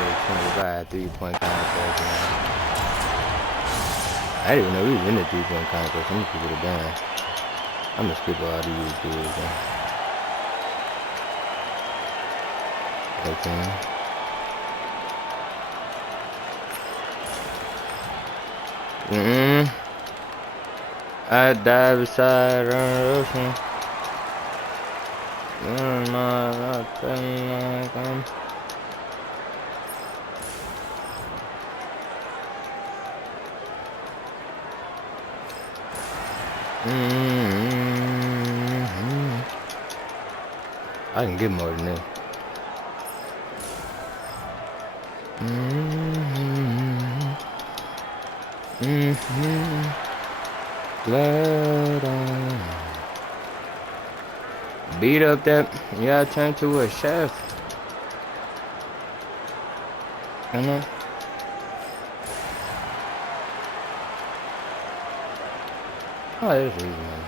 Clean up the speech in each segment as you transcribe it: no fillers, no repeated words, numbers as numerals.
20 if I had 3-point contest, man. I didn't even know we was in the 3-point contest. Some people are done. I'm gonna skip all these dudes, man. Okay. I dive beside on the ocean. Not feeling like I'm. I can get more than this. Blood on. Beat up that. Yeah, I turned to a chef. I know. Oh, this is easy, man.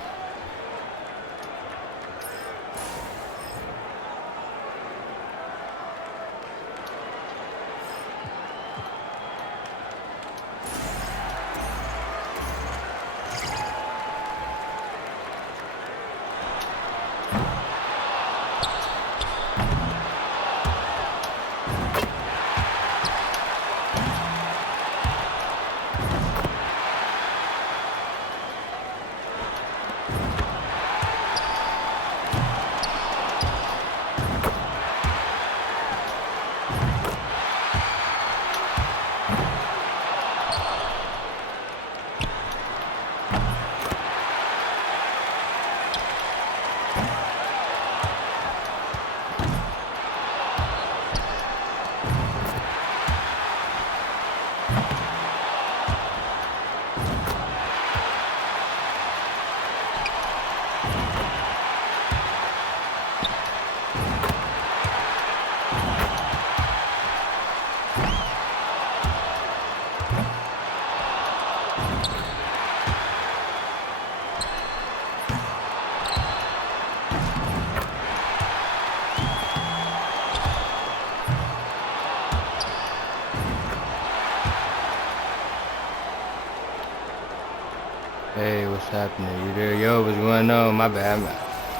Hey, what's happening? You there? Yo, what's going on? My bad.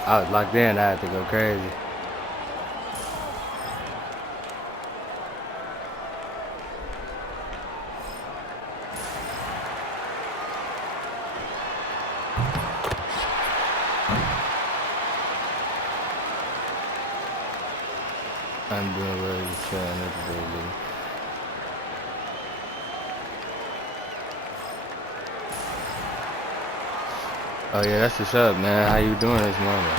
I was locked in. I had to go crazy. I'm doing well. Just chilling every day, baby. Oh yeah, that's what's up, man. How you doing this morning?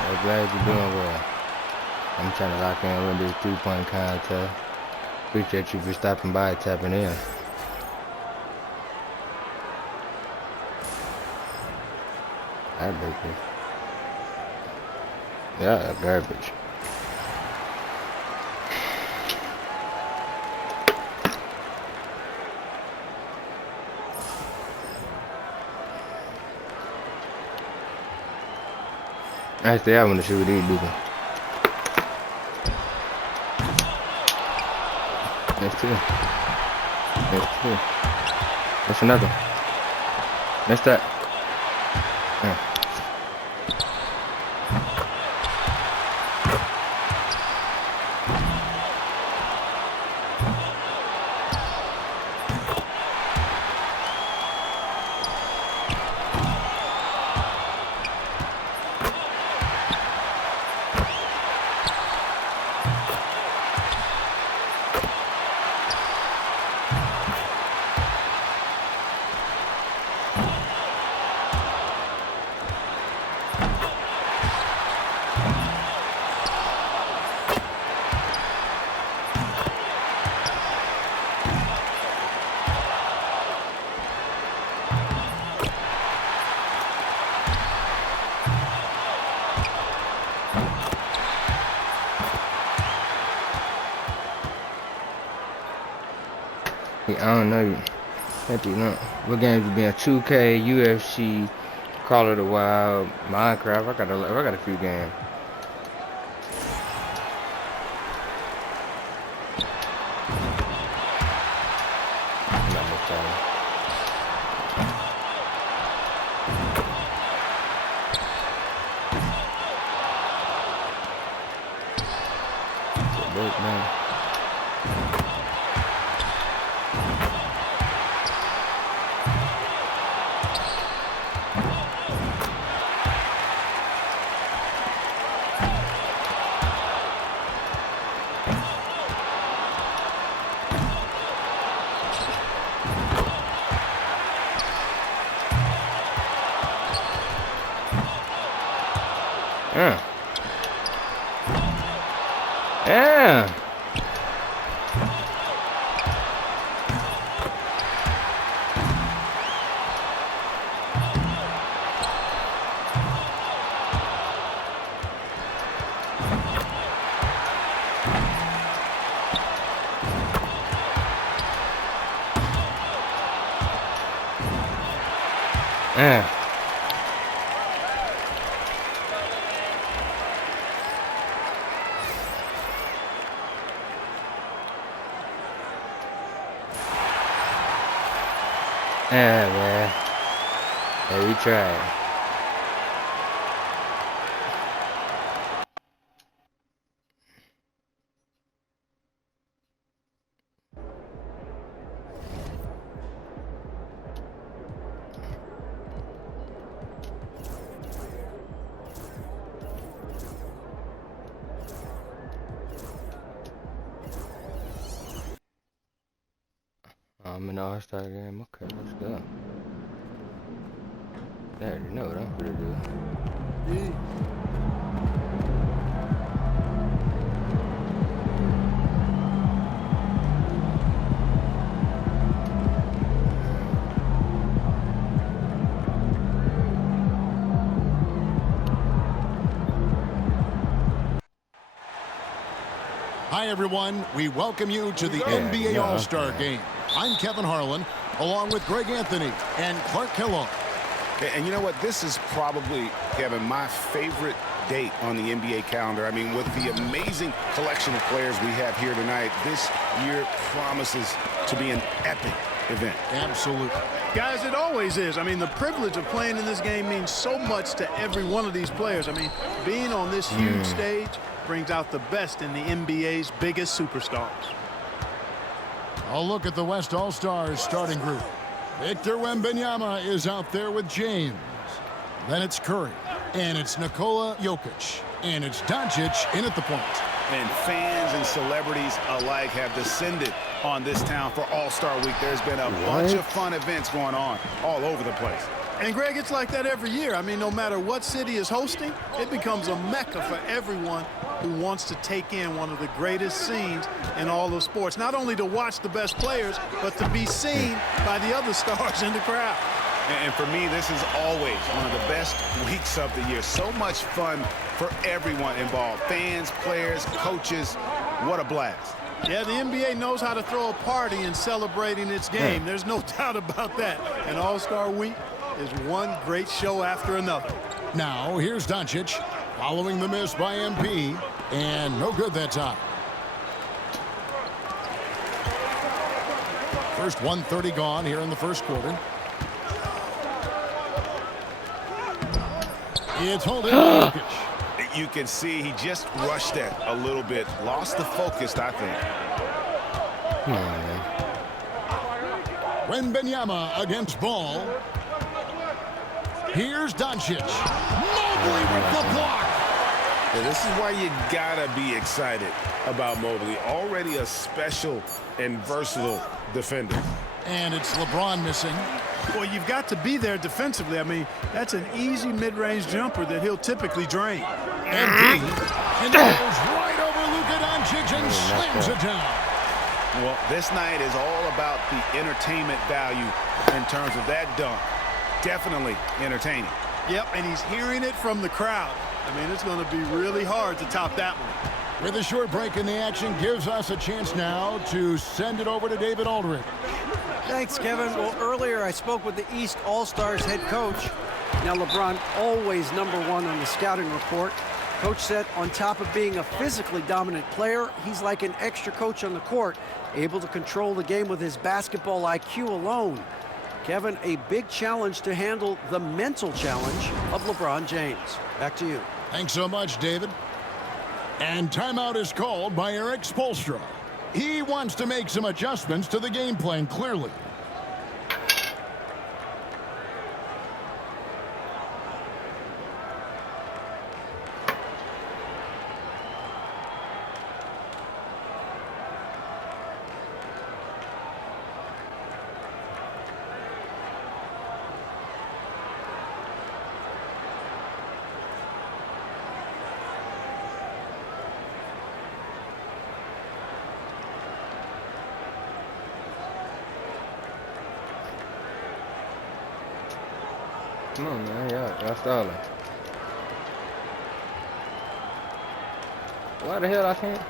I'm glad you're doing well. I'm trying to lock in with this 3-point contest. Appreciate you for stopping by, tapping in. Garbage. Yeah, garbage. Actually, I want to see what he's doing. That's two. That's two. That's another. That's that. Yeah. I don't know. What games you been? 2K, UFC, Call of the Wild, Minecraft. I got a few games. Yeah. Yeah, man. Yeah, we tried. I'm in the All-Star game. Okay, let's go. I already know what I'm gonna do. Hi, everyone. We welcome you to the NBA All-Star Game. I'm Kevin Harlan, along with Greg Anthony and Clark Kellogg. And you know what? This is probably, Kevin, my favorite date on the NBA calendar. I mean, with the amazing collection of players we have here tonight, this year promises to be an epic event. Absolutely. Guys, it always is. I mean, the privilege of playing in this game means so much to every one of these players. I mean, being on this huge stage brings out the best in the NBA's biggest superstars. A look at the West All-Stars starting group. Victor Wembanyama is out there with James. Then it's Curry. And it's Nikola Jokic. And it's Doncic in at the point. And fans and celebrities alike have descended on this town for All-Star Week. There's been a bunch of fun events going on all over the place. And, Greg, it's like that every year. I mean, no matter what city is hosting, it becomes a mecca for everyone who wants to take in one of the greatest scenes in all of sports. Not only to watch the best players, but to be seen by the other stars in the crowd. And for me, this is always one of the best weeks of the year. So much fun for everyone involved. Fans, players, coaches. What a blast. Yeah, the NBA knows how to throw a party in celebrating its game. There's no doubt about that. And All-Star Week is one great show after another. Now, here's Doncic following the miss by MP. And no good that time. First 1:30 gone here in the first quarter. It's holding Jokic. You can see he just rushed that a little bit. Lost the focus, I think. Wembanyama against Ball. Here's Doncic. Mobley with the block. Yeah, this is why you gotta be excited about Mobley. Already a special and versatile defender. And it's LeBron missing. Well, you've got to be there defensively. I mean, that's an easy mid-range jumper that he'll typically drain. And it goes right over Luka Doncic and slams it down. Well, this night is all about the entertainment value in terms of that dunk. Definitely entertaining. Yep, and he's hearing it from the crowd. I mean, it's going to be really hard to top that one. With a short break in the action, gives us a chance now to send it over to David Aldridge. Thanks, Kevin. Well, earlier I spoke with the East All-Stars head coach. Now, LeBron always #1 on the scouting report. Coach said on top of being a physically dominant player, he's like an extra coach on the court, able to control the game with his basketball IQ alone. Kevin, a big challenge to handle the mental challenge of LeBron James. Back to you. Thanks so much, David. And timeout is called by Eric Spoelstra. He wants to make some adjustments to the game plan, clearly. Come on, man. Y'all stalling. Why the hell I can't?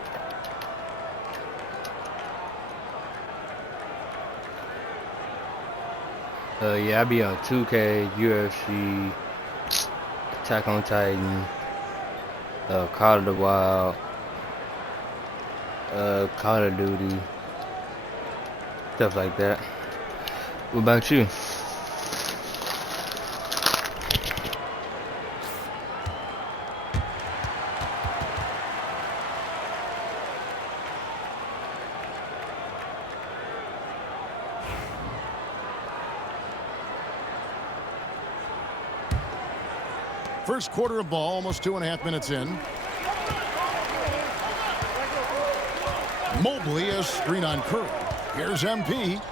Yeah, I be on 2K, UFC, Attack on Titan, Call of the Wild, Call of Duty, stuff like that. What about you? First quarter of ball, almost 2.5 minutes in. Mobley, a screen on Curry. Here's MP.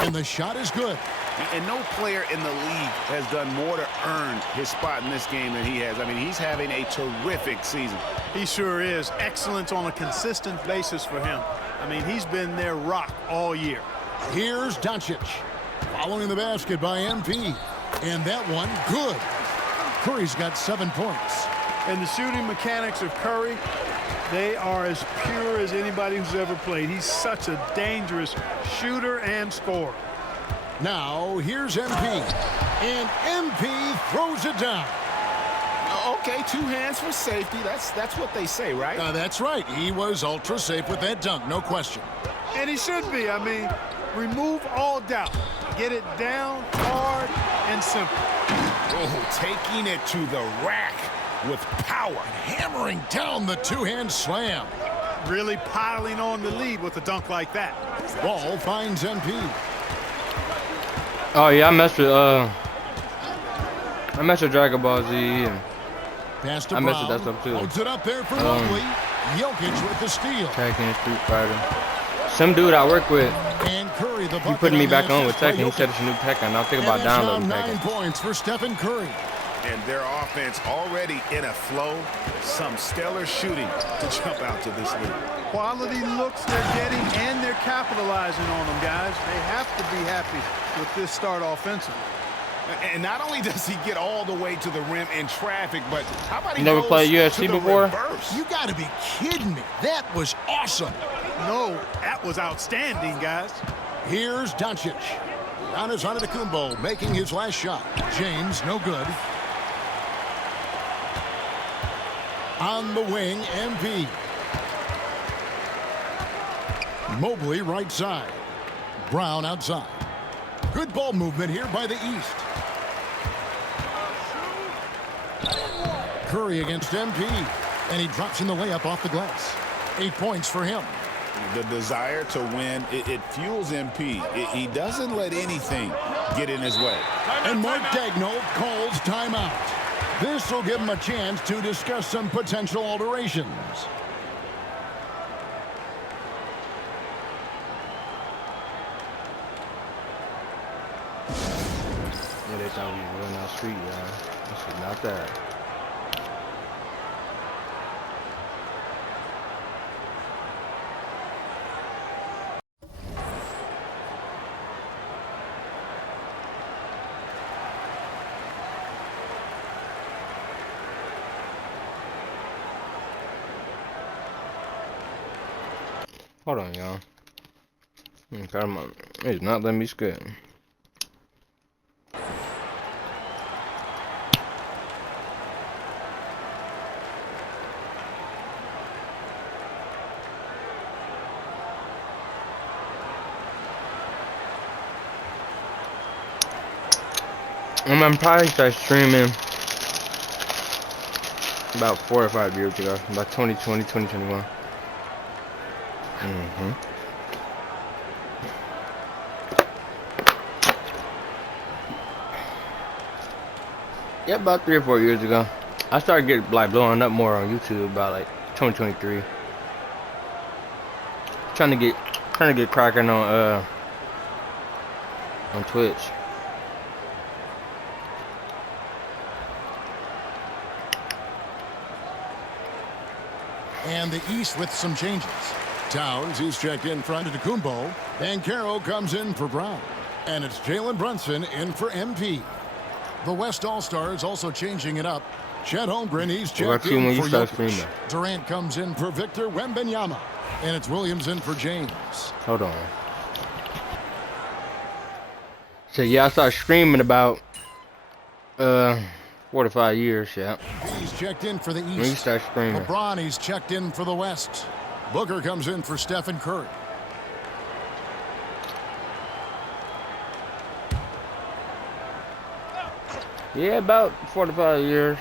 And the shot is good. And no player in the league has done more to earn his spot in this game than he has. I mean, he's having a terrific season. He sure is. Excellence on a consistent basis for him. I mean, he's been their rock all year. Here's Doncic. Following the basket by MP. And that one, good. Curry's got 7 points. And the shooting mechanics of Curry, they are as pure as anybody who's ever played. He's such a dangerous shooter and scorer. Now, here's MP. And MP throws it down. Okay, 2 hands for safety. That's what they say, right? That's right. He was ultra safe with that dunk, no question. And he should be. I mean, remove all doubt. Get it down, hard, and simple. Oh, taking it to the rack with power. Hammering down the two-hand slam. Really piling on the lead with a dunk like that. Ball finds MP. Oh yeah, I messed with Dragon Ball Z and Pass to I messed with Brown. that stuff too. Holds it up there for Mobley. Jokic with the steal. Tekken, Street Fighter. Some dude I work with, And Curry, the he bucket putting me on back the on with assist by Tekken. He said Jokic. it's a new Tekken. And I'll think And about it's now downloading 9 Tekken. points for Stephen Curry. And their offense already in a flow. Some stellar shooting to jump out to this lead. Quality looks they're getting, and they're capitalizing on them, guys. They have to be happy with this start offensively. And not only does he get all the way to the rim in traffic, but how about he You never goes played to UFC the before? reverse? You got to be kidding me. That was awesome. No, that was outstanding, guys. Here's Doncic. Giannis Antetokounmpo making his last shot. James, no good. On the wing, MP. Mobley right side. Brown outside. Good ball movement here by the East. Curry against MP. And he drops in the layup off the glass. 8 points for him. The desire to win, it fuels MP. He doesn't let anything get in his way. And Mark Daigneault calls timeout. This will give him a chance to discuss some potential alterations. Yeah, they thought we were running out street, y'all. This is not that. Hold on, y'all. Come on. It's not letting me skip. I'm probably started streaming about 4 or 5 years ago, about 2020, 2021. Yeah, about 3 or 4 years ago. I started getting like blowing up more on YouTube about like 2023. Trying to get cracking on Twitch. And the East with some changes. Towns, he's checked in front of Tecumbo. And Caro comes in for Brown. And it's Jalen Brunson in for MP. The West All-Stars also changing it up. Chet Holmgren, he's checked in for Jokic. Durant comes in for Victor Wembanyama. And it's Williams in for James. Hold on. So yeah, I started streaming about 4 to 5 years, yeah. He's checked in for the East. When you start streaming. LeBron, he's checked in for the West. Booker comes in for Stephen Curry. Yeah, about 4 to 5 years.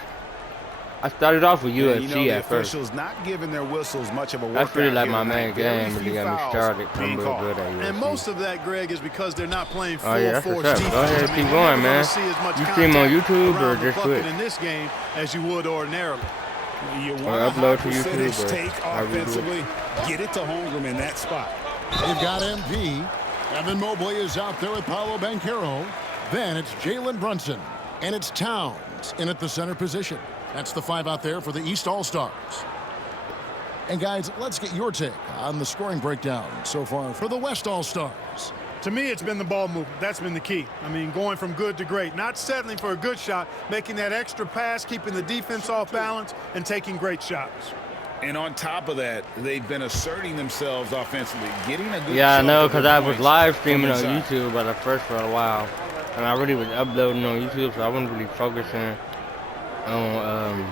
I started off with UFC you know, the at first. officials not giving their whistles much of a That's really like my tonight. main game, and they got me started. I'm real called. good at UFC. And most of that, Greg, is because they're not playing full Oh yeah, that's force what's up. defense. Go ahead, I mean, keep you're going, never man. gonna see as much You stream on contact YouTube or around the just bucket Twitch? in this game as you would ordinarily. You Or want upload a to high percentage YouTube or take however you do it. offensively. Get it to Holmgren in that spot. They've got MP. Evan Mobley is out there with Paolo Banchero. Then it's Jalen Brunson. And it's Towns in at the center position. That's the 5 out there for the East All-Stars. And guys, let's get your take on the scoring breakdown so far for the West All-Stars. To me, it's been the ball movement. That's been the key. I mean, going from good to great. Not settling for a good shot, making that extra pass, keeping the defense off balance, and taking great shots. And on top of that, they've been asserting themselves offensively, getting a good Yeah, I shot know, to because the I was points live from streaming on inside. YouTube at first for a while. And I really was uploading on YouTube, so I wasn't really focusing on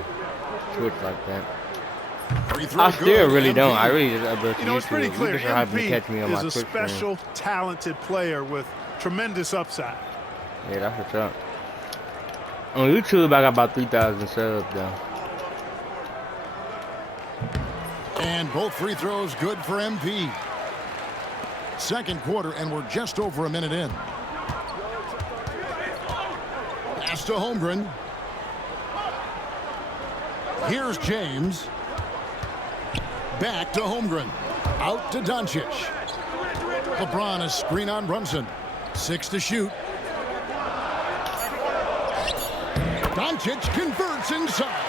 Twitch like that. I still really don't. I really just upload to You know, it's pretty YouTube. clear. You just happen to MP catch me on my is a Twitch stream. special, talented player with tremendous upside. Yeah, that's what's up. On YouTube, I got about 3,000 subs, though. And both free throws good for MP. Second quarter, and we're just over a minute in. Pass to Holmgren. Here's James. Back to Holmgren. Out to Doncic. LeBron is screen on Brunson. 6 to shoot. Doncic converts inside.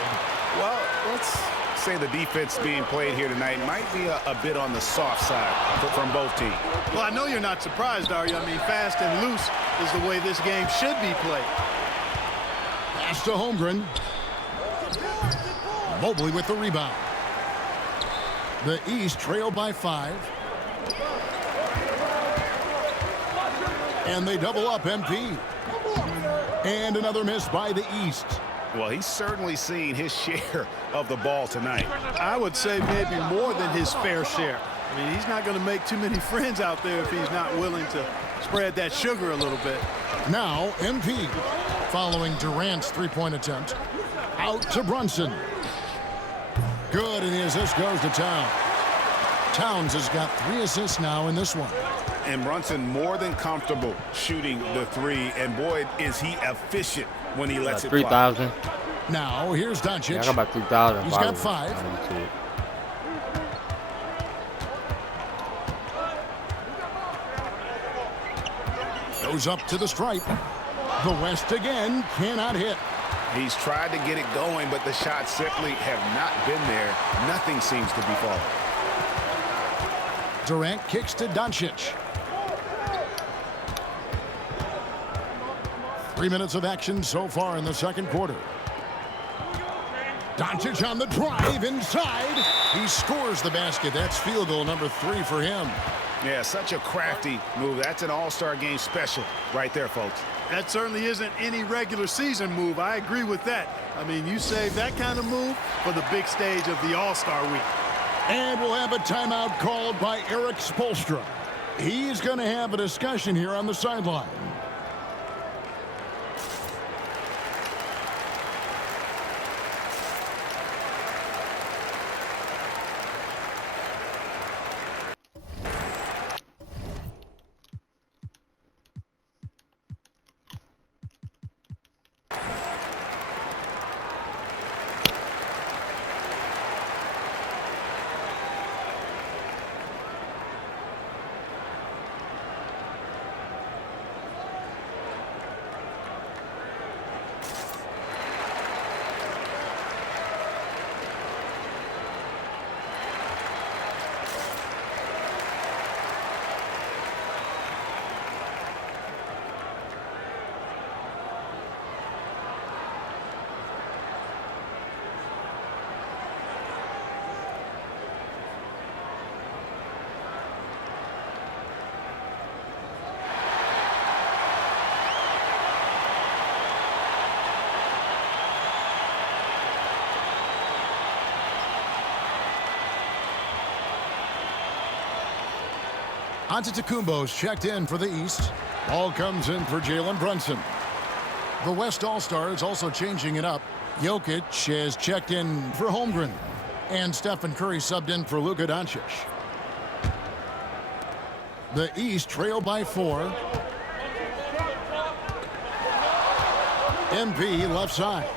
Well, let's say the defense being played here tonight might be a bit on the soft side from both teams. Well, I know you're not surprised, are you? I mean, fast and loose is the way this game should be played. Pass to Holmgren. Mobley with the rebound. The East trail by 5. And they double up MP. And another miss by the East. Well, he's certainly seen his share of the ball tonight. I would say maybe more than his fair share. I mean, he's not going to make too many friends out there if he's not willing to spread that sugar a little bit. Now MP following Durant's three-point attempt. Out to Brunson. Good, and the assist goes to Towns. Towns has got 3 assists now in this one. And Brunson more than comfortable shooting the 3. And boy, is he efficient when he lets it fly. 3,000. Now here's Doncic. Yeah, I got about 3,000. He's got 5. on YouTube. Goes up to the stripe. The West again cannot hit. He's tried to get it going, but the shots simply have not been there. Nothing seems to be falling. Durant kicks to Doncic. 3 minutes of action so far in the second quarter. Doncic on the drive inside. He scores the basket. That's field goal number 3 for him. Yeah, such a crafty move. That's an all-star game special right there, folks. That certainly isn't any regular season move. I agree with that. I mean, you save that kind of move for the big stage of the All-Star week. And we'll have a timeout called by Eric Spoelstra. He's going to have a discussion here on the sideline. Antetokounmpo's checked in for the East. Ball comes in for Jalen Brunson. The West All-Stars also changing it up. Jokic has checked in for Holmgren. And Stephen Curry subbed in for Luka Doncic. The East trail by 4. MP left side.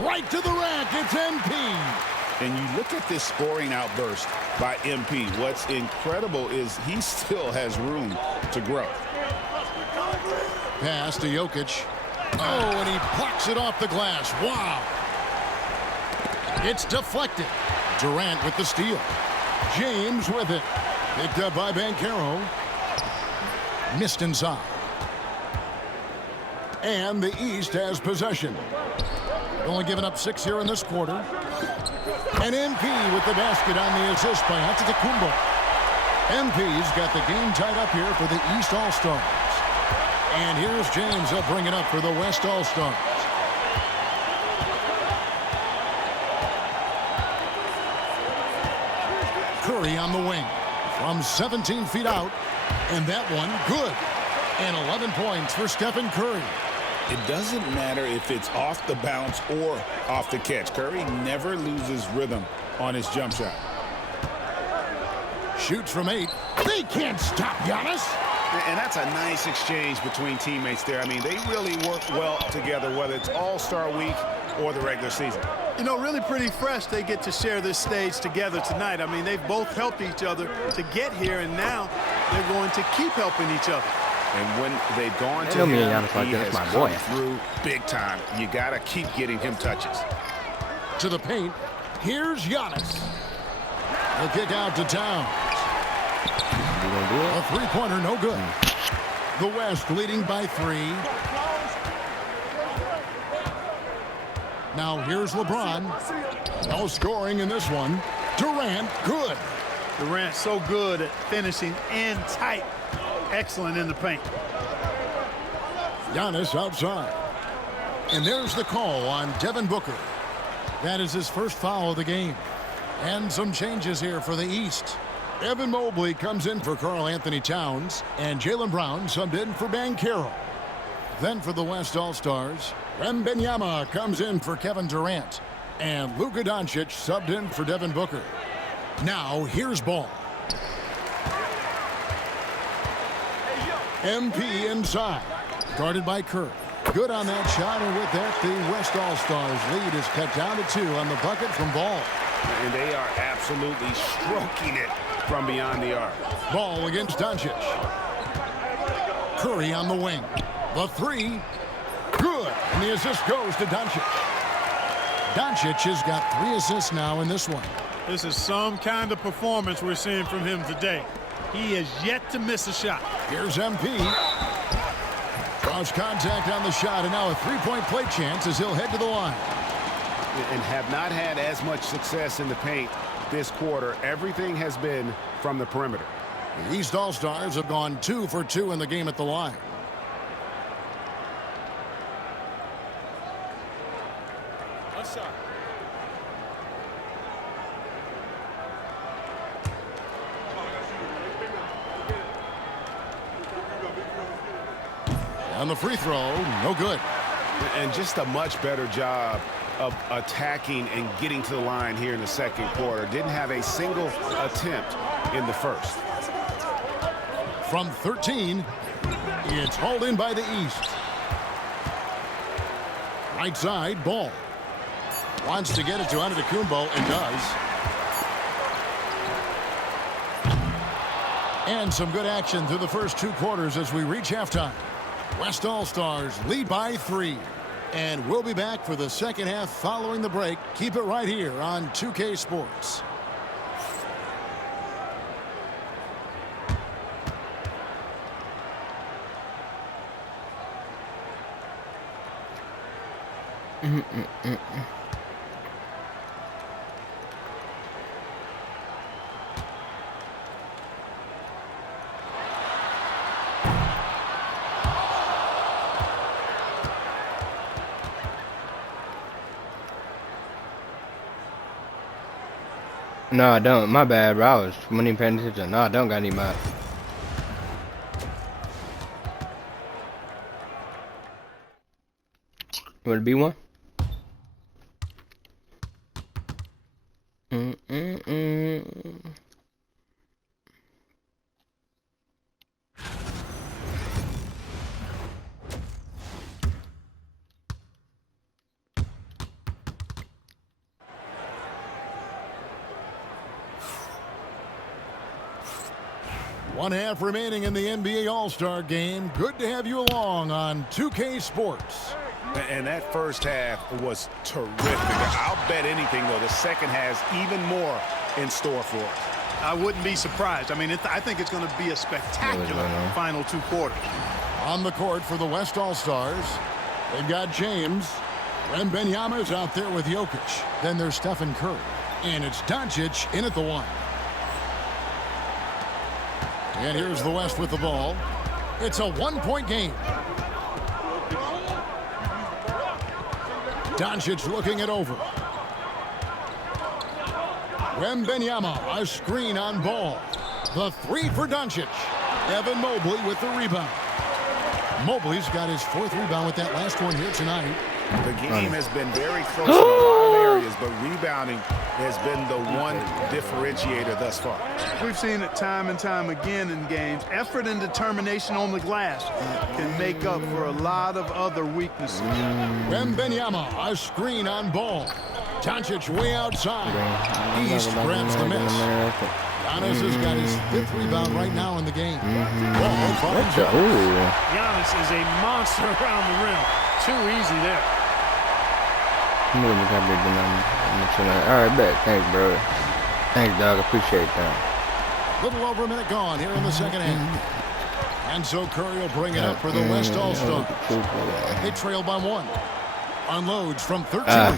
Right to the rack, it's MP. And you look at this scoring outburst by MP. What's incredible is he still has room to grow. Pass to Jokic. Oh, and he plucks it off the glass. Wow. It's deflected. Durant with the steal. James with it. Picked up by Bankero. Missed inside. And the East has possession. Only giving up 6 here in this quarter. And MP with the basket on the assist by Antetokounmpo. MP's got the game tied up here for the East All-Stars. And here's James. He'll bring it up for the West All-Stars. Curry on the wing from 17 feet out. And that one good. And 11 points for Stephen Curry. It doesn't matter if it's off the bounce or off the catch. Curry never loses rhythm on his jump shot. Shoots from 8. They can't stop Giannis. And that's a nice exchange between teammates there. I mean, they really work well together, whether it's All-Star Week or the regular season. You know, really pretty fresh they get to share this stage together tonight. I mean, they've both helped each other to get here, and now they're going to keep helping each other. And when they've gone to him, he has come through big time. You got to keep getting him touches. To the paint. Here's Giannis. The kick out to Towns. A three-pointer, no good. The West leading by 3. Now here's LeBron. No scoring in this one. Durant, good. Durant so good at finishing and tight. Excellent in the paint. Giannis outside. And there's the call on Devin Booker. That is his first foul of the game. And some changes here for the East. Evan Mobley comes in for Karl Anthony Towns. And Jaylen Brown subbed in for Bankero. Then for the West All-Stars, Wembanyama comes in for Kevin Durant. And Luka Doncic subbed in for Devin Booker. Now here's Ball. MP inside. Guarded by Curry. Good on that shot, and with that, the West All-Stars lead is cut down to 2 on the bucket from Ball. And they are absolutely stroking it from beyond the arc. Ball against Doncic. Curry on the wing. The 3. Good. And the assist goes to Doncic. Doncic has got 3 assists now in this one. This is some kind of performance we're seeing from him today. He has yet to miss a shot. Here's MP. Draws contact on the shot, and now a three-point play chance as he'll head to the line. And have not had as much success in the paint this quarter. Everything has been from the perimeter. The East All-Stars have gone 2 for 2 in the game at the line. On the free throw, no good. And just a much better job of attacking and getting to the line here in the second quarter. Didn't have a single attempt in the first. From 13, it's hauled in by the East. Right side, Ball. Wants to get it to Antetokounmpo and does. And some good action through the first 2 quarters as we reach halftime. West All-Stars lead by 3. And we'll be back for the second half following the break. Keep it right here on 2K Sports. No, I don't. My bad, bro. I wasn't even paying attention. No, I don't got any mod. You want to be one? One half remaining in the NBA All-Star game. Good to have you along on 2K Sports. And that first half was terrific. I'll bet anything, though, the second has even more in store for us. I wouldn't be surprised. I mean, I think it's going to be a spectacular final 2 quarters. On the court for the West All-Stars, they've got James. Wembanyama's out there with Jokic. Then there's Stephen Curry. And it's Doncic in at the 1. And here's the West with the ball. It's a 1-point game. Doncic looking it over. Wembanyama, a screen on Ball. The 3 for Doncic. Evan Mobley with the rebound. Mobley's got his 4th rebound with that last one here tonight. The game has been very close in a lot of areas, but rebounding has been the one differentiator thus far. We've seen it time and time again in games. Effort and determination on the glass can make up for a lot of other weaknesses. Wembanyama, a screen on Ball. Doncic way outside. East grabs the miss. Giannis has got his 5th rebound right now in the game. Giannis is a monster around the rim. Too easy there. All right, bet. Thanks, bro. Thanks, dog. Appreciate that. Little over a minute gone here in the second half. And so Curry will bring it up for the West All-Stars. They trail by 1. Unloads from 13.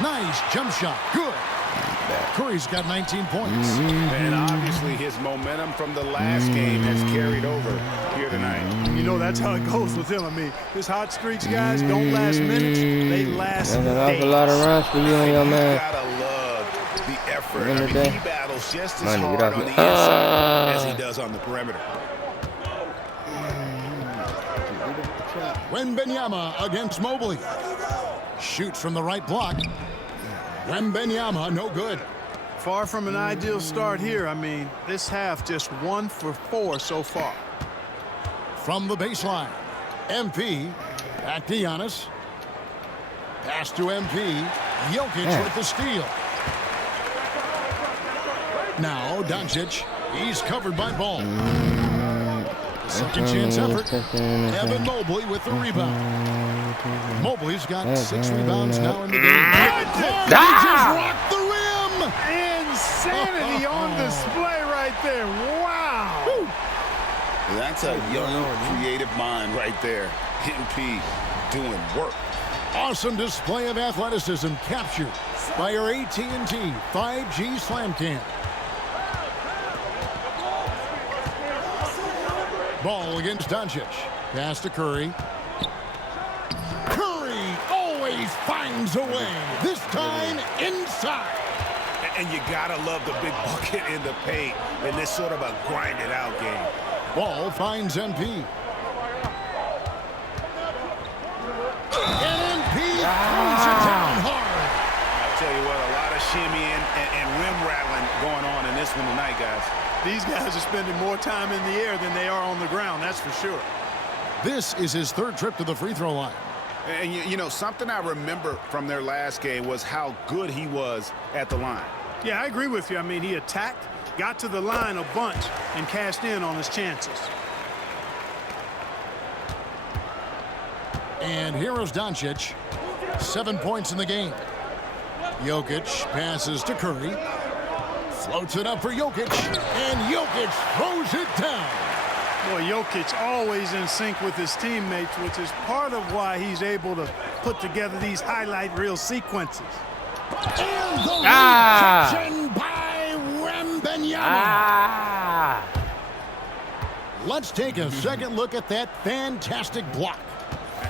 Nice jump shot. Good. Curry's got 19 points. And obviously his momentum from the last game has carried over here tonight. You know, that's how it goes with him. I mean, his hot streaks, guys, don't last minutes. They last days. That's a lot of runs for you and your man. You gotta love the effort. I mean, he battles just as Money, hard on the inside as he does on the perimeter. Wembanyama against Mobley. Shoots from the right block. Wembanyama, no good. Far from an ideal start here. I mean, this half just 1 for 4 so far. From the baseline, MP, back to Giannis. Pass to MP, Jokic with the steal. Now Doncic, he's covered by Ball. Second chance effort. Evan Mobley with the rebound. Mobley's got 6 rebounds now in the game. He just rocked the rim. Insanity on display right there. Wow. Woo. That's a young, creative mind right there. MP doing work. Awesome display of athleticism captured by our AT&T 5G Slam Cam. Ball against Doncic. Pass to Curry. Curry always finds a way. This time inside. And you gotta love the big bucket in the paint in this sort of a grinded-out game. Ball finds MP. And MP throws it down hard. I'll tell you what, a lot of shimmying and rim rattling going on in this one tonight, guys. These guys are spending more time in the air than they are on the ground, that's for sure. This is his 3rd trip to the free throw line. And, you know, something I remember from their last game was how good he was at the line. Yeah, I agree with you. I mean, he attacked, got to the line a bunch, and cashed in on his chances. And here is Doncic. 7 points in the game. Jokic passes to Curry. Floats it up for Jokic. And Jokic throws it down. Boy, Jokic always in sync with his teammates, which is part of why he's able to put together these highlight reel sequences. And the reception by Wembanyama. Let's take a second look at that fantastic block.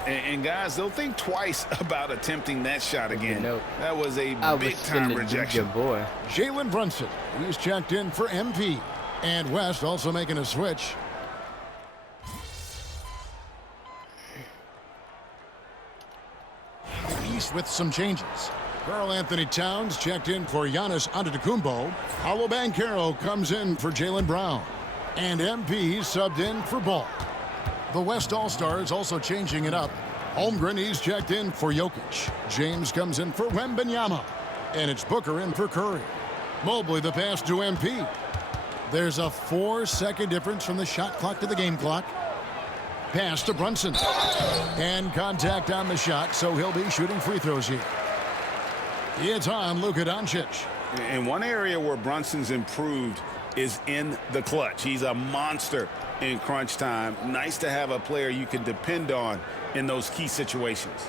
And guys, they'll think twice about attempting that shot again. Nope. That was a big-time rejection. Boy. Jalen Brunson, he's checked in for MP. And West also making a switch. Memphis with some changes. Karl Anthony Towns checked in for Giannis Antetokounmpo. Paolo Banchero comes in for Jaylen Brown. And MP subbed in for Ball. The West All-Stars also changing it up. Holmgren, he's checked in for Jokic. James comes in for Wembanyama. And it's Booker in for Curry. Mobley the pass to MP. There's a 4-second difference from the shot clock to the game clock. Pass to Brunson. And contact on the shot, so he'll be shooting free throws here. It's on Luka Doncic. And one area where Brunson's improved is in the clutch. He's a monster in crunch time. Nice to have a player you can depend on in those key situations.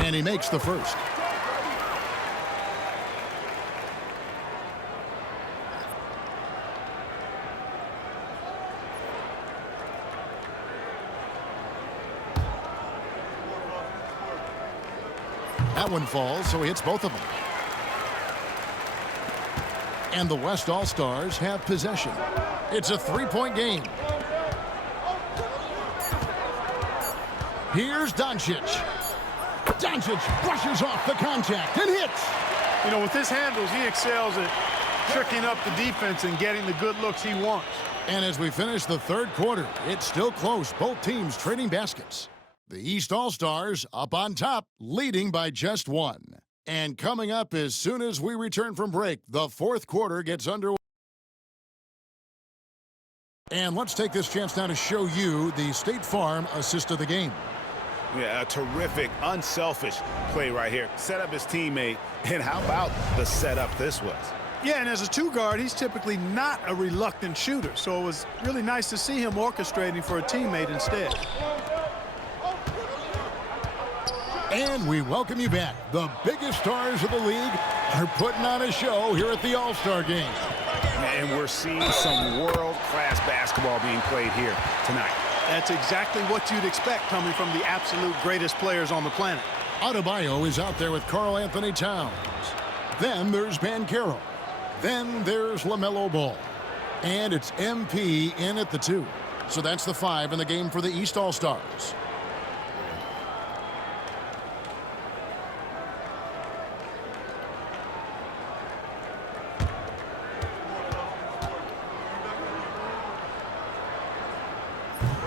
And he makes the first. That one falls, so he hits both of them. And the West All-Stars have possession. It's a three-point game. Here's Doncic. Doncic brushes off the contact and hits. You know, with his handles, he excels at tricking up the defense and getting the good looks he wants. And as we finish the third quarter, it's still close. Both teams trading baskets. The East All-Stars up on top, leading by just one. And coming up as soon as we return from break, the fourth quarter gets underway. And let's take this chance now to show you the State Farm assist of the game. Yeah, a terrific, unselfish play right here. Set up his teammate, and how about the setup this was? Yeah, and as a two-guard, he's typically not a reluctant shooter, so it was really nice to see him orchestrating for a teammate instead. And we welcome you back. The biggest stars of the league are putting on a show here at the All-Star Game. And we're seeing some world-class basketball being played here tonight. That's exactly what you'd expect coming from the absolute greatest players on the planet. Adebayo is out there with Karl Anthony Towns. Then there's Banchero. Then there's LaMelo Ball. And it's MP in at the 2. So that's the 5 in the game for the East All-Stars.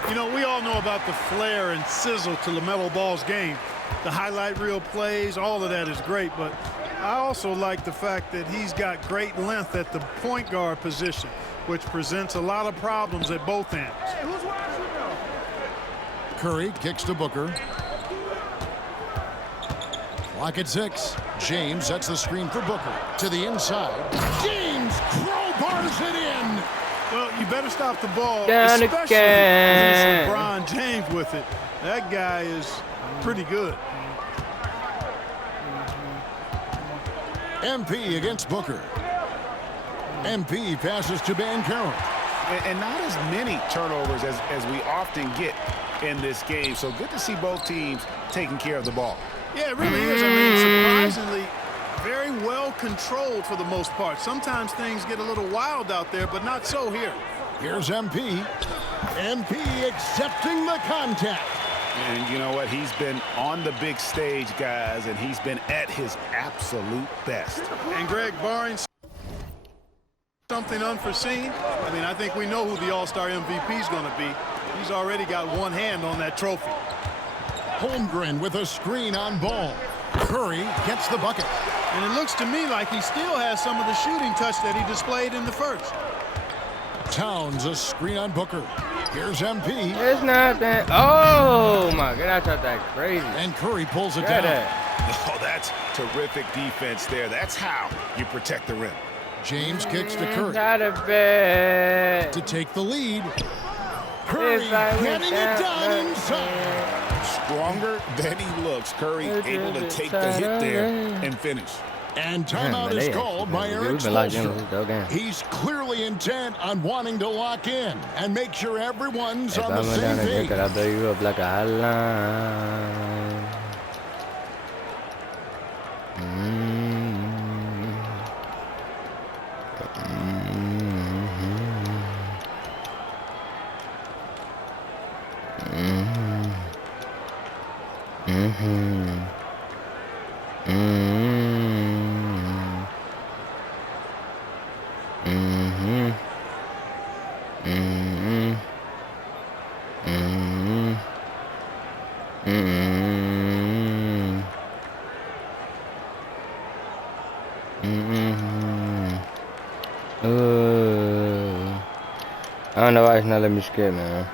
You know, we all know about the flair and sizzle to LaMelo Ball's game. The highlight reel plays, all of that is great, but I also like the fact that he's got great length at the point guard position, which presents a lot of problems at both ends. Hey, who's watching now? Curry kicks to Booker. Clock at 6. James sets the screen for Booker. To the inside. James crowbars it in. Well, you better stop the ball, Down especially again. when it's LeBron James with it. That guy is pretty good. MP against Booker. MP passes to Banchero. And not as many turnovers as we often get in this game. So good to see both teams taking care of the ball. Yeah, it really is. I mean, surprisingly, very well controlled for the most part. Sometimes things get a little wild out there, but not so here. Here's MP. MP accepting the contact. And you know what? He's been on the big stage, guys, and he's been at his absolute best. And Greg, barring something unforeseen, I mean, I think we know who the All-Star MVP is going to be. He's already got one hand on that trophy. Holmgren with a screen on Ball. Curry gets the bucket. And it looks to me like he still has some of the shooting touch that he displayed in the first. Towns a screen on Booker. Here's MP. It's not that. Oh my God, I thought that crazy. And Curry pulls it Got down. it. Oh, that's terrific defense there. That's how you protect the rim. James kicks to Curry Got a bed. to take the lead. Curry If I getting it went done down inside. Stronger than he looks. Curry able to take the hit there and finish. And timeout is called by Eric Spoelstra. Hey, He's clearly intent on wanting to lock in and make sure everyone's on the vamos down same and page. check it. I'll blow you up like a hotline. I don't know why it's not letting me skip, man.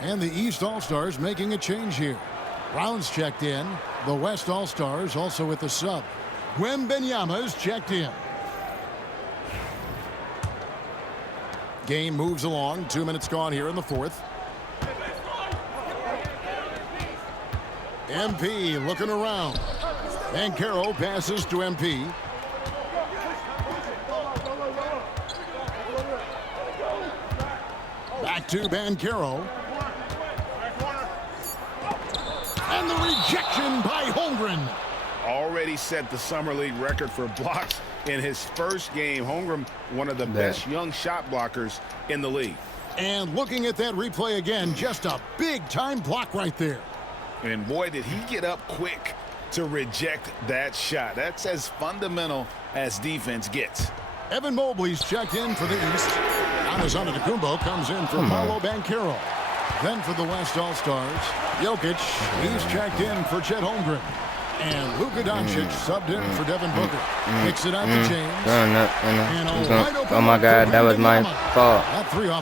And the East All-Stars making a change here. Brown's checked in. The West All-Stars also with the sub. Wembenyama's checked in. Game moves along. 2 minutes gone here in the fourth. MP looking around. Mycareer passes to MP. Back to Mycareer. And the rejection by Holmgren. Already set the Summer League record for blocks in his first game. Holmgren, one of the best young shot blockers in the league. And looking at that replay again, just a big-time block right there. And boy, did he get up quick to reject that shot. That's as fundamental as defense gets. Evan Mobley's checked in for the East. Giannis Antetokounmpo comes in for Paolo Mycareer. Then for the West All-Stars, Jokic, he's checked in for Chet Holmgren. And Luka Doncic subbed in for Devin Booker. Kicks it out to James. Oh my God, that was my fault.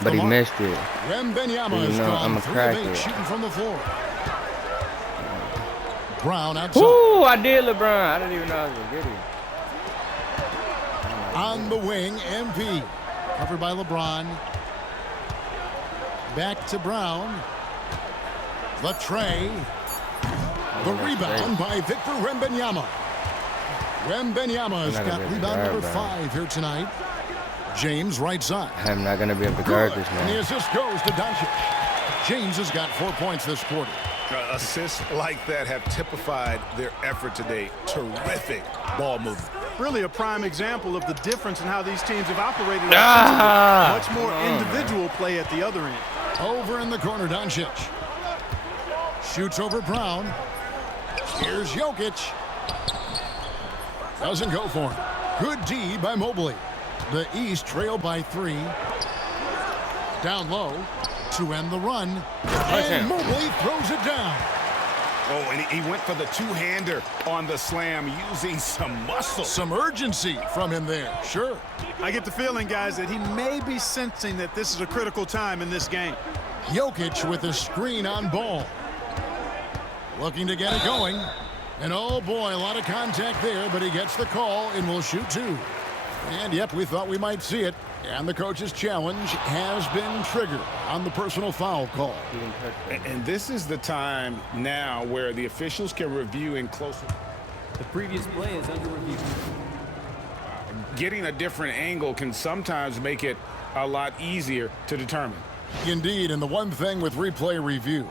But he missed it. Wembenyama is gone 3 of 8 shooting from the floor. Brown outside. Ooh, I did LeBron. I didn't even know I was going to get it. On the wing, MP. Covered by LeBron. Back to Brown. The tray. The rebound by Victor Wembanyama. Wembenyama's got rebound number 5 here tonight. James right side. I'm not going to be able to guard this, And man. the assist goes to Doncic. James has got 4 points this quarter. Assists like that have typified their effort today. Terrific ball movement. Really a prime example of the difference in how these teams have operated offensively. Much more individual play at the other end. Over in the corner, Doncic. Shoots over Brown. Here's Jokic. Doesn't go for him. Good D by Mobley. The East trail by 3. Down low to end the run. And Mobley throws it down. Oh, and he went for the two-hander on the slam, using some muscle. Some urgency from him there, sure. I get the feeling, guys, that he may be sensing that this is a critical time in this game. Jokic with a screen on ball. Looking to get it going. And oh boy, a lot of contact there, but he gets the call and will shoot 2. And yep, we thought we might see it. And the coach's challenge has been triggered on the personal foul call. And this is the time now where the officials can review in closer. The previous play is under review. Getting a different angle can sometimes make it a lot easier to determine. Indeed, and the one thing with replay review.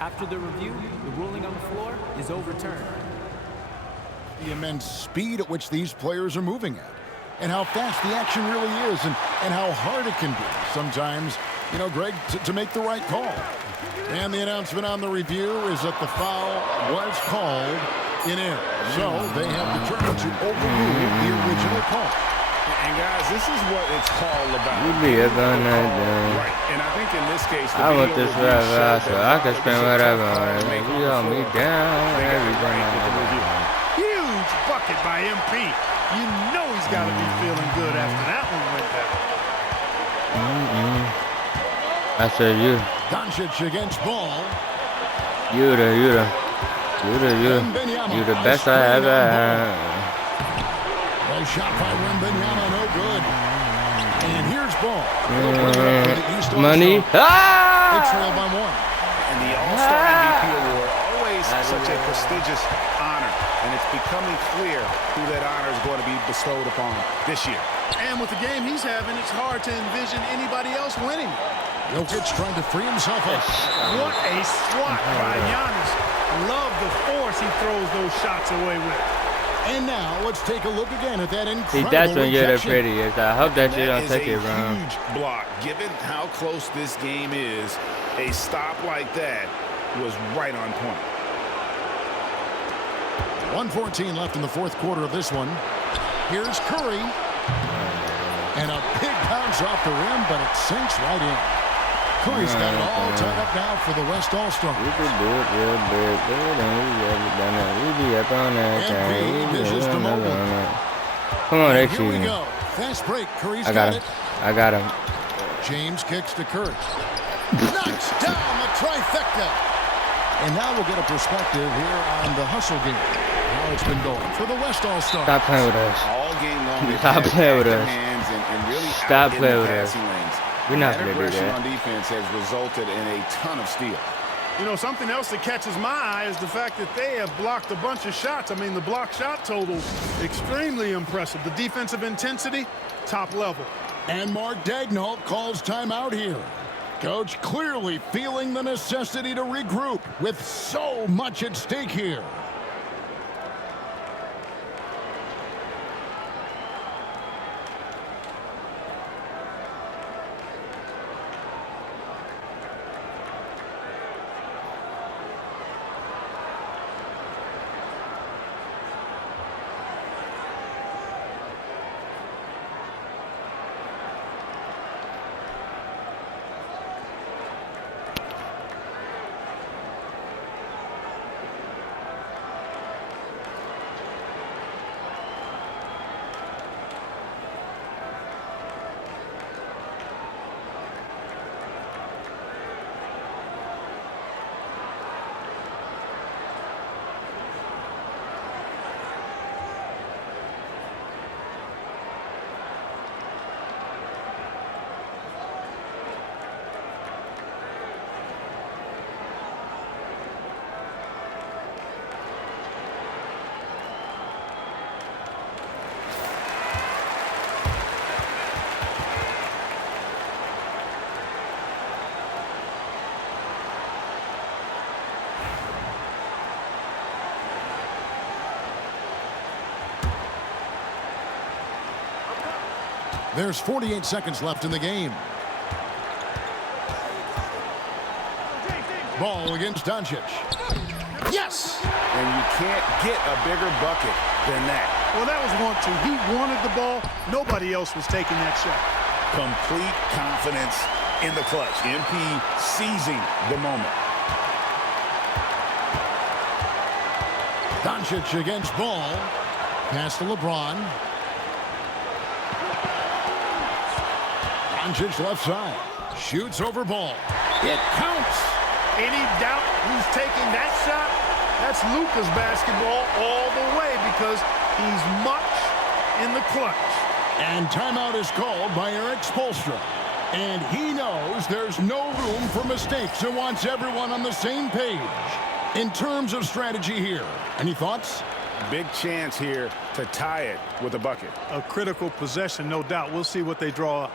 After the review, the ruling on the floor is overturned. The immense speed at which these players are moving at. And how fast the action really is, and how hard it can be sometimes, you know, Greg, to make the right call. And the announcement on the review is that the foul was called in error. So they have determined to overrule the original call. And guys, this is what it's called about. You be up on that, Right, and I think in this case, I want this forever, so I can spend whatever on it. You got me down, everything. Huge bucket by MP. You know he's got to be feeling good after that one went down. I said you. Doncic against ball. You the best I ever had. Well, shot by Wembanyama, no good. And here's ball. Money. They trail by 1. And the All-Star MVP award such a prestigious honor, and it's becoming clear who that honor is going to be bestowed upon this year. And with the game he's having, it's hard to envision anybody else winning. Jokic trying to free himself up. What a swat by Giannis. Love the force he throws those shots away with. And now let's take a look again at that See, incredible that's when you're the rejection. prettiest. I hope that you don't That take it is a wrong. huge block. Given how close this game is, a stop like that was right on point. 1:14 left in the fourth quarter of this one. Here's Curry. And a big bounce off the rim, but it sinks right in. Curry's got it all tied up now for the West All-Stars. We could do it real big. We ever done it. We be up on that thing. And dishes to Mobley. Come on, they Here we cheating. go. Fast break. Curry's I got it. him. I got him. James kicks to Curry. Knocks down the trifecta. And now we'll get a perspective here on the hustle game. How it's been going for the West All-Stars. Stop playing with us. All game long, they've Stop had playing with active us. hands and really Stop out in playing the with us. passing lanes. We're not That gonna do aggression that. on defense has resulted in a ton of steals. You know, something else that catches my eye is the fact that they have blocked a bunch of shots. I mean, the block shot total, extremely impressive. The defensive intensity, top level. And Mark Daigneault calls timeout here. Coach clearly feeling the necessity to regroup with so much at stake here. There's 48 seconds left in the game. Ball against Doncic. Yes! And you can't get a bigger bucket than that. Well, that was 1-2. He wanted the ball. Nobody else was taking that shot. Complete confidence in the clutch. MP seizing the moment. Doncic against Ball. Pass to LeBron. Doncic left side. Shoots over Ball. It counts. Any doubt who's taking that shot? That's Luka's basketball all the way because he's much in the clutch. And timeout is called by Eric Spoelstra. And he knows there's no room for mistakes and wants everyone on the same page. In terms of strategy here, any thoughts? Big chance here to tie it with a bucket. A critical possession, no doubt. We'll see what they draw up.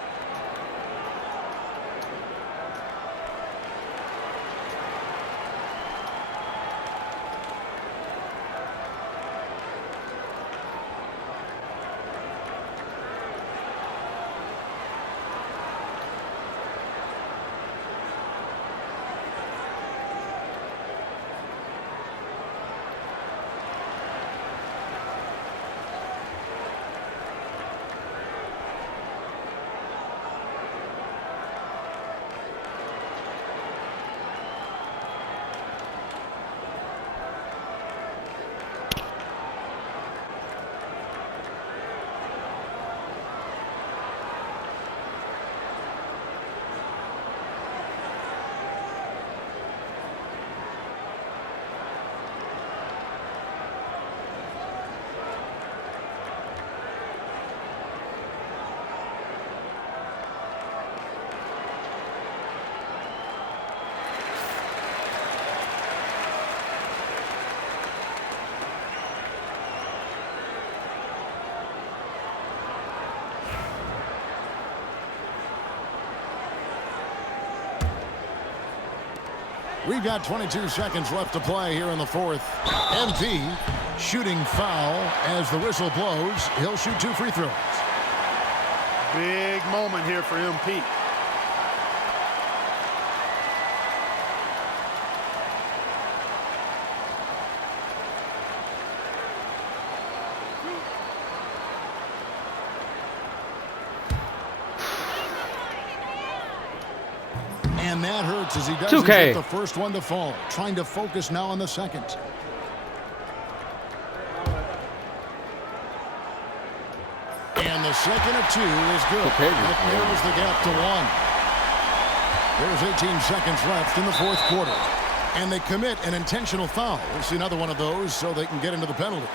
We've got 22 seconds left to play here in the fourth. MP shooting foul as the whistle blows. He'll shoot 2 free throws. Big moment here for MP. And that hurts as he doesn't 2K. get the first one to fall. Trying to focus now on the second. And the second of 2 is good. Okay. That narrows the gap to 1. There's 18 seconds left in the fourth quarter. And they commit an intentional foul. We'll see another one of those so they can get into the penalty.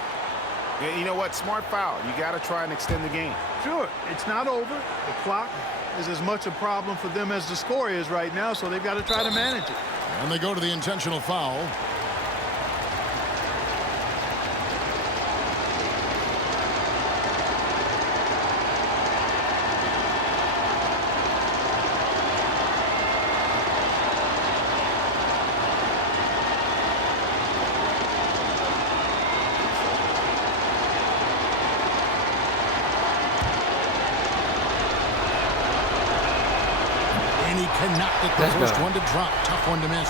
Yeah, you know what? Smart foul. You got to try and extend the game. Sure, it's not over. The clock is as much a problem for them as the score is right now, so they've got to try to manage it. And they go to the intentional foul. And he cannot get the first one to drop. Tough one to miss.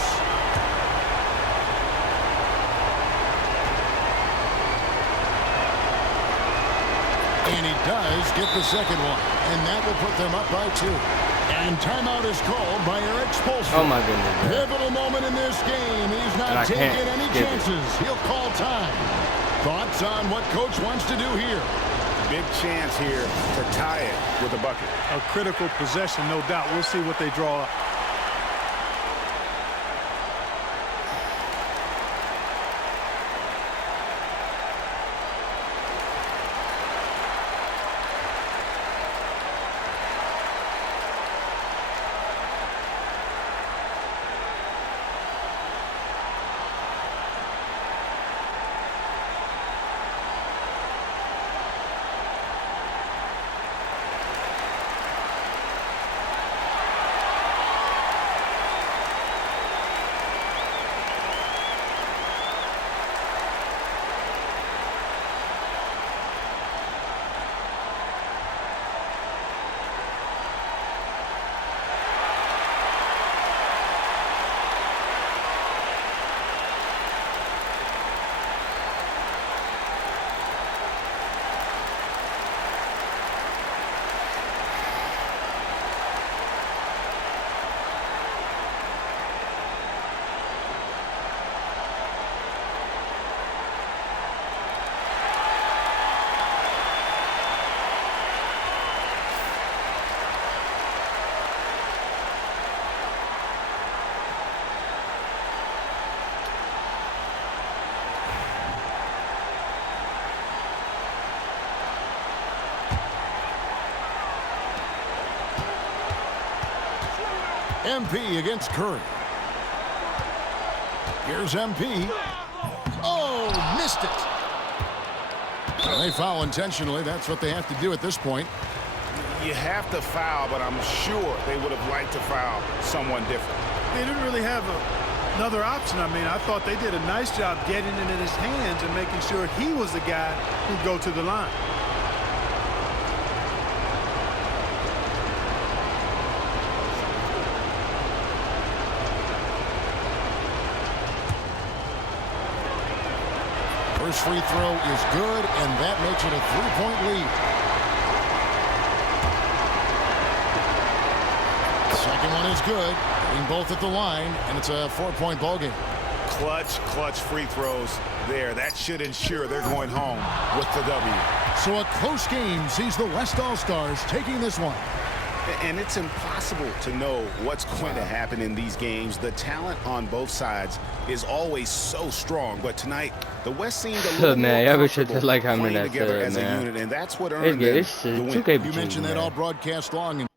And he does get the second one. And that will put them up by 2. And timeout is called by Eric Spoelstra. Oh my goodness, man. Pivotal moment in this game. He's not taking any chances. He'll call time. Thoughts on what coach wants to do here? Big chance here to tie it with a bucket. A critical possession, no doubt. We'll see what they draw up. MP against Curry. Here's MP. Oh, missed it. And they foul intentionally. That's what they have to do at this point. You have to foul, but I'm sure they would have liked to foul someone different. They didn't really have another option. I mean, I thought they did a nice job getting it in his hands and making sure he was the guy who'd go to the line. First free throw is good, and that makes it a 3-point lead. Second one is good. Getting both at the line, and it's a 4-point ball game. Clutch free throws there. That should ensure they're going home with the W. So a close game sees the West All-Stars taking this one. And it's impossible to know what's going to happen in these games. The talent on both sides is always so strong. But tonight, the West seemed a little man, more I wish I comfortable just like how many playing that together said, as man. a unit, and that's what earned them It's the win. 2K You mentioned that all broadcast long.